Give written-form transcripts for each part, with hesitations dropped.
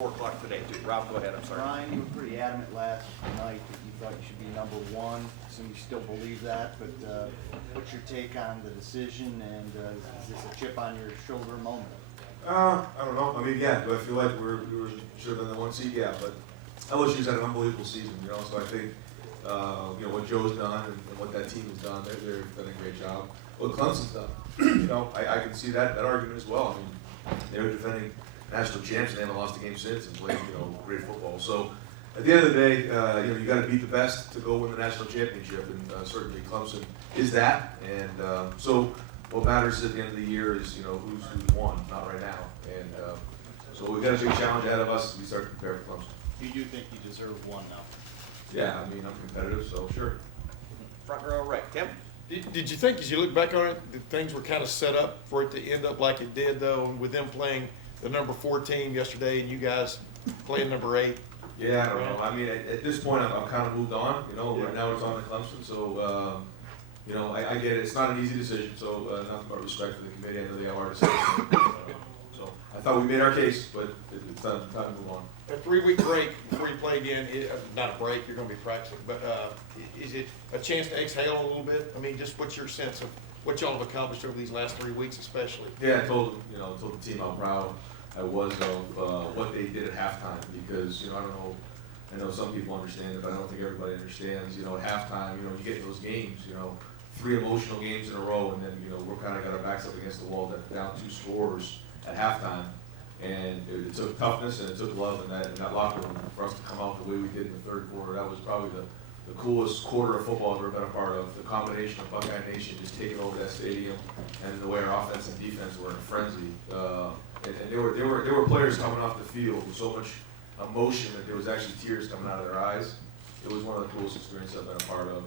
4 o'clock today, too. Rob, go ahead, I'm sorry. Ryan, you were pretty adamant last night that you thought you should be number one. Assume you still believe that, but what's your take on the decision, and is this a chip on your shoulder moment? I don't know. I mean, yeah, do I feel like we were should have been the 1 seed? Yeah, but LSU's had an unbelievable season, you know, so I think, what Joe's done and what that team has done, they've done a great job. What Clemson's done, you know, I can see that argument as well. I mean, they were defending national champs and they haven't lost a game since and played, great football. So at the end of the day, you got to beat the best to go win the national championship, and certainly Clemson is that. And so what matters at the end of the year is, who's won, not right now. And so we've got a big challenge ahead of us as we start to prepare for Clemson. You do think you deserve one now? Yeah, I mean, I'm competitive, so sure. Front row right. Tim? Did you think, as you look back on it, that things were kind of set up for it to end up like it did, though, with them playing the number 4 team yesterday and you guys playing number 8? Yeah, I don't know. I mean, at this point, I'm kind of moved on. Right now it's on to Clemson, so I get it. It's not an easy decision, so nothing but respect for the committee. I know they have our decision. So I thought we made our case, but it's time to move on. A 3-week break before you play again, not a break, you're going to be practicing, but is it a chance to exhale a little bit? I mean, just what's your sense of what y'all have accomplished over these last 3 weeks especially? Yeah, I told the team how proud I was of what they did at halftime, because, I know some people understand it, but I don't think everybody understands, at halftime, you get in those games, 3 emotional games in a row, and then, we're kind of got our backs up against the wall, down 2 scores at halftime. And it took toughness and it took love in that locker room for us to come out the way we did in the third quarter. That was probably the coolest quarter of football I've ever been a part of. The combination of Buckeye Nation just taking over that stadium, and the way our offense and defense were in a frenzy. And there were players coming off the field with so much emotion that there was actually tears coming out of their eyes. It was one of the coolest experiences I've been a part of.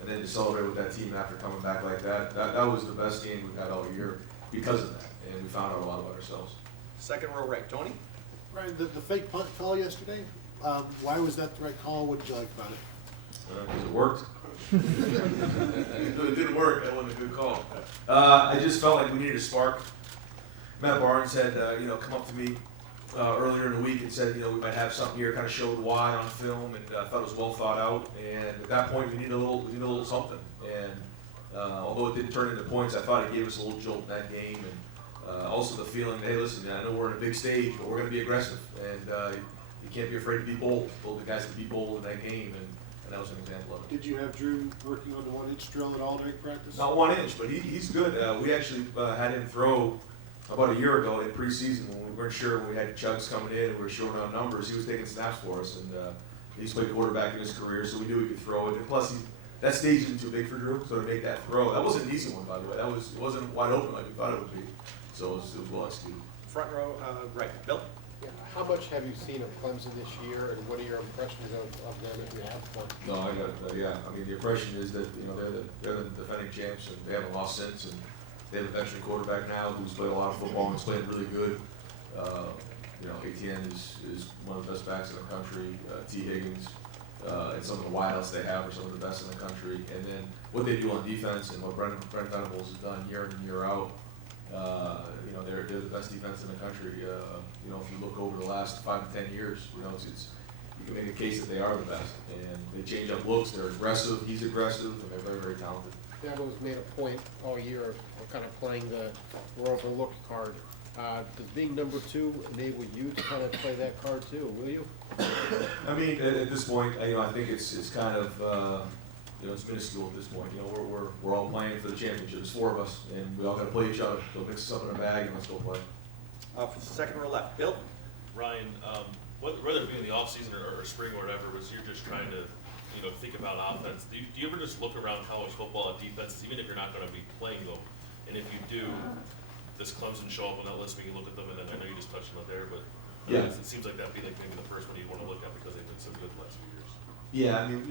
And then to celebrate with that team after coming back like that was the best game we've had all year because of that. And we found out a lot about ourselves. Second row right. Tony? Ryan, the fake punt call yesterday, why was that the right call? What did you like about it? Because it worked. It didn't work. That wasn't a good call. I just felt like we needed a spark. Matt Barnes had, come up to me earlier in the week and said, we might have something here, kind of showed why on film, and I thought it was well thought out. And at that point, we need a little something. And although it didn't turn into points, I thought it gave us a little jolt in that game. And also the feeling, hey, listen, I know we're in a big stage, but we're going to be aggressive, and you can't be afraid to be bold. Told the guys to be bold in that game, and that was an example of it. Did you have Drew working on the 1-inch drill at all during practice? Not 1 inch, but he's good. We actually had him throw about a year ago in preseason when we weren't sure, when we had Chugs coming in and we were showing out numbers. He was taking snaps for us, and he's played quarterback in his career, so we knew he could throw it. And plus, that stage isn't too big for Drew, so to make that throw, that wasn't an easy one, by the way. It wasn't wide open like we thought it would be. So it was well executed. Front row right. Bill? Yeah. How much have you seen of Clemson this year, and what are your impressions of them if you have one? No, I mean, the impression is that, they're the defending champs, and they haven't lost since, and they have a veteran quarterback now who's played a lot of football and is playing really good. ATN is one of the best backs in the country. T. Higgins, and some of the wideouts they have are some of the best in the country. And then what they do on defense and what Brent Venables has done year in, year out, they're the best defense in the country. If you look over the last 5 to 10 years, you can make a case that they are the best. And they change up looks. They're aggressive. He's aggressive, and they're very, very talented. Venables made a point all year of kind of playing the we're overlooked card. Does being number 2 enable you to kind of play that card too? Will you? I mean, at this point, I think it's kind of. It's minuscule at this point. We're all playing for the championship. There's 4 of us, and we all got to play each other. So mix us up in a bag and let's go play. For second row left. Bill? Ryan, whether it be in the off season or spring or whatever, was you're just trying to, think about offense. Do you ever just look around college football at defenses, even if you're not going to be playing them? And if you do, does Clemson show up on that list when you look at them? And then I know you just touched on it there, but yeah, it seems like that'd be like maybe the first one you'd want to look at because they've been so good the last few years. Yeah, I mean,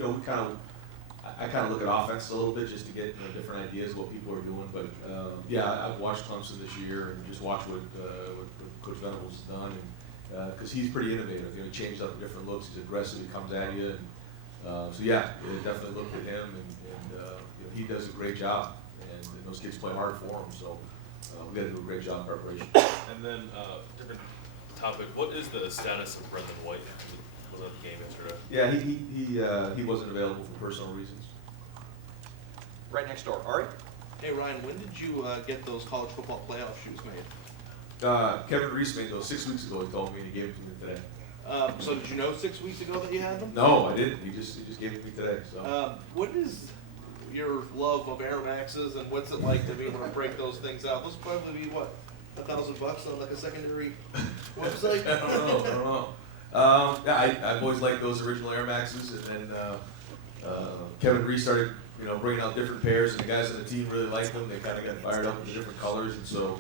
I kind of look at offense a little bit just to get different ideas of what people are doing. But I've watched Clemson this year and just watched what Coach Venables has done, and because he's pretty innovative. He changes up different looks. He's aggressive. He comes at you, and definitely looked at him, and he does a great job. And those kids play hard for him, so we got to do a great job in preparation. And then different topic, what is the status of Brendan White? Was at the game yesterday? Yeah, he wasn't available for personal reasons. Right next door, Ari? Hey Ryan, when did you get those college football playoff shoes made? Kevin Reese made those 6 weeks ago. He told me and he gave them to me today. So did you know 6 weeks ago that you had them? No, I didn't. He just gave it to me today. So. What is your love of Air Maxes and what's it like to be able to break those things out? Those probably be what, $1,000 on like a secondary website? I don't know. Yeah, I've always liked those original Air Maxes, and then Kevin Reese started, bringing out different pairs, and the guys on the team really liked them. They kind of got fired up with the different colors, and so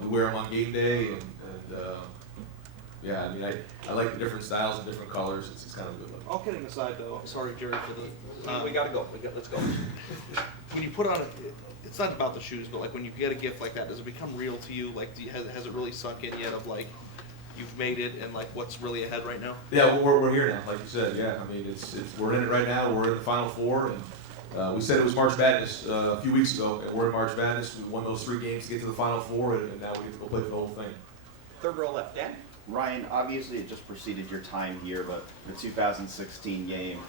we wear them on game day, and yeah, I mean, I like the different styles and different colors. It's kind of a good look. All kidding aside though, sorry Jerry for the, We gotta go, let's go. when you put on it's not about the shoes, but like when you get a gift like that, does it become real to you? Like, has it really sunk in yet of like, you've made it and like what's really ahead right now? Yeah, we're here now, like you said. Yeah, I mean, we're in it right now. We're in the Final Four, and we said it was March Madness a few weeks ago, and we're in March Madness. We won those 3 games to get to the Final Four, and now we get to go play for the whole thing. Third row left, Dan? Ryan, obviously it just preceded your time here, but the 2016 game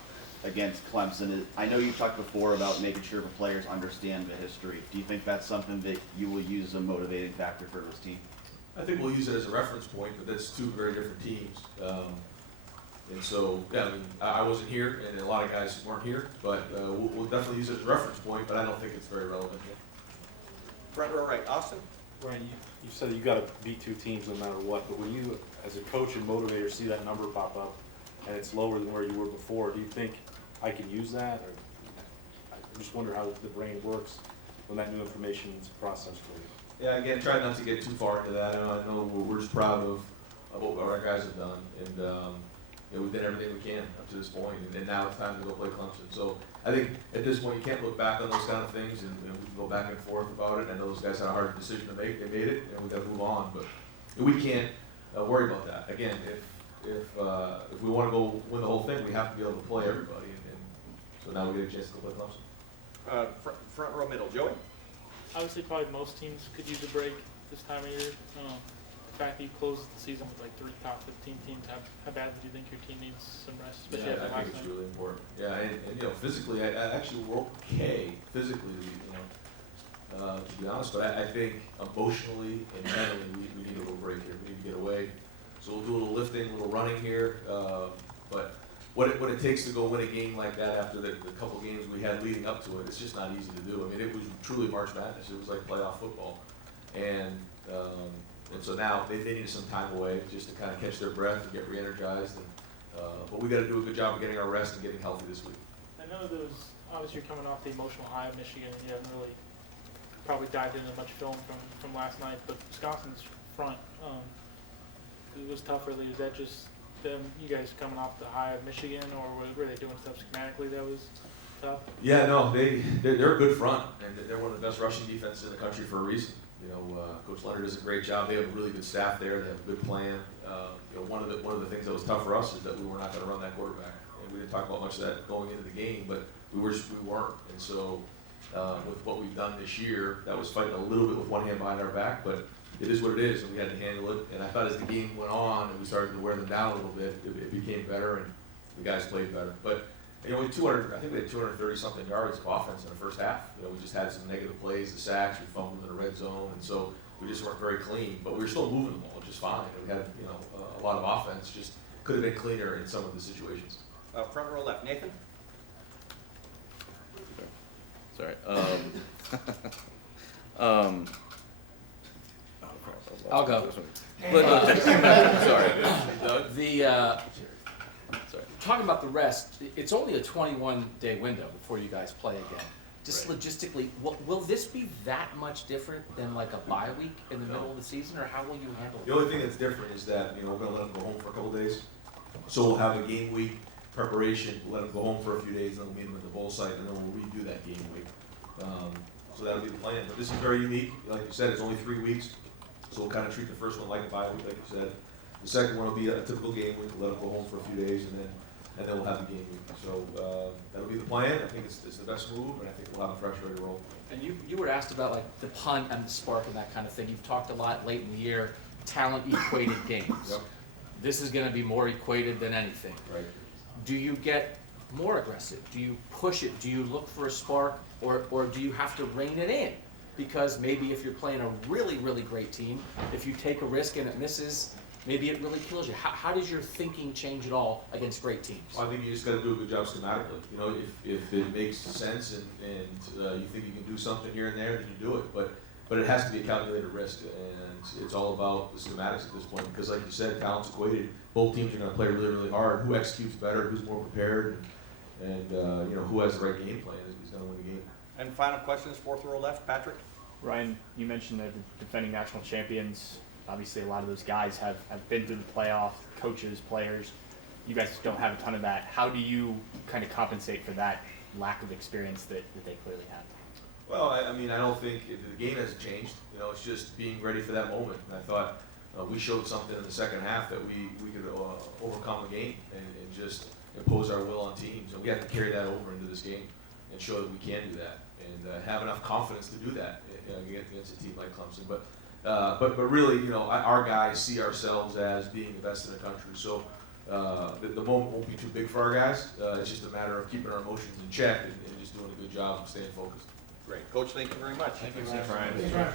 against Clemson, I know you talked before about making sure the players understand the history. Do you think that's something that you will use as a motivating factor for this team? I think we'll use it as a reference point, but that's 2 very different teams. And so, yeah, I mean, I wasn't here, and a lot of guys weren't here, but we'll definitely use it as a reference point, but I don't think it's very relevant yet. Front row right, Austin? Ryan, you said you got to beat 2 teams no matter what, but when you, as a coach and motivator, see that number pop up and it's lower than where you were before, do you think I can use that? Or I just wonder how the brain works when that new information is processed for you. Yeah, again, try not to get too far into that. I know we're just proud of what our guys have done, and we've done everything we can up to this point, and now it's time to go play Clemson. So I think at this point you can't look back on those kind of things, and we can go back and forth about it. I know those guys had a hard decision to make. They made it, and we got to move on. But we can't worry about that. Again, if we want to go win the whole thing, we have to be able to play everybody, and so now we get a chance to go play Clemson. Front row middle, Joey? Obviously, probably most teams could use a break this time of year. The fact that you closed the season with like 3 top 15 teams, how badly do you think your team needs some rest, especially after I last think it's night? really important. Yeah, and physically, I actually we're okay physically, to be honest. But I think emotionally and mentally, we need a little break here. We need to get away. So we'll do a little lifting, a little running here. But what it takes to go win a game like that after the couple games we had leading up to it, it's just not easy to do. I mean, it was truly March Madness. It was like playoff football, and so now they needed some time away just to kind of catch their breath and get re-energized. But we got to do a good job of getting our rest and getting healthy this week. I know there was, obviously you're coming off the emotional high of Michigan, and you haven't really probably dived into much film from last night, but Wisconsin's front, it was tough really. Is that just them, you guys coming off the high of Michigan, or were they doing stuff schematically that was tough? Yeah, no, they're a good front, and they're one of the best rushing defenses in the country for a reason. Coach Leonard does a great job. They have a really good staff there. They have a good plan. One of the things that was tough for us is that we were not going to run that quarterback, and we didn't talk about much of that going into the game, but we weren't. And so, with what we've done this year, that was fighting a little bit with one hand behind our back, but it is what it is, and we had to handle it. And I thought as the game went on and we started to wear them down a little bit, it became better, and the guys played better. But I think we had 230 something yards of offense in the first half. We just had some negative plays, the sacks, we fumbled in the red zone, and so we just weren't very clean. But we were still moving the ball just fine. We had a lot of offense, just could have been cleaner in some of the situations. Front row left, Nathan? Sorry. I'll go. Sorry. Sorry. Talking about the rest, it's only a 21-day window before you guys play again. Just logistically, will this be that much different than like a bye week in the middle of the season, or how will you handle it? The only thing that's different is that we're going to let them go home for a couple days. So we'll have a game week preparation. We'll let them go home for a few days, and then we'll meet them at the bowl site, and then we'll redo that game week. So that'll be the plan. But this is very unique. Like you said, it's only 3 weeks. So we'll kind of treat the first one like a bye week, like you said. The second one will be a typical game week. We'll let them go home for a few days, and then we'll have the game week. So that'll be the plan. I think it's the best move, and I think we'll have a fresh ready to roll. And you were asked about like the punt and the spark and that kind of thing. You've talked a lot late in the year talent equated games. Yep. This is gonna be more equated than anything. Right. Do you get more aggressive? Do you push it? Do you look for a spark, or do you have to rein it in? Because maybe if you're playing a really, really great team, if you take a risk and it misses, maybe it really kills you. How does your thinking change at all against great teams? Well, I think you just gotta do a good job schematically, you know, if it makes sense and you think you can do something here and there, then you do it, but it has to be a calculated risk, and it's all about the schematics at this point, because like you said, talent's equated, both teams are gonna play really, really hard, who executes better, who's more prepared, and you know, who has the right game plan is gonna win the game. And final questions, fourth row left, Patrick? Ryan, you mentioned the defending national champions. Obviously, a lot of those guys have been through the playoff, coaches, players. You guys don't have a ton of that. How do you kind of compensate for that lack of experience that they clearly have? Well, I mean, I don't think the game hasn't changed. You know, it's just being ready for that moment. And I thought we showed something in the second half that we could overcome the game and just impose our will on teams. And we have to carry that over into this game and show that we can do that and have enough confidence to do that against a team like Clemson. But really, you know, our guys see ourselves as being the best in the country. So the moment won't be too big for our guys. It's just a matter of keeping our emotions in check and just doing a good job of staying focused. Great. Coach, thank you very much. Thank you, Ryan.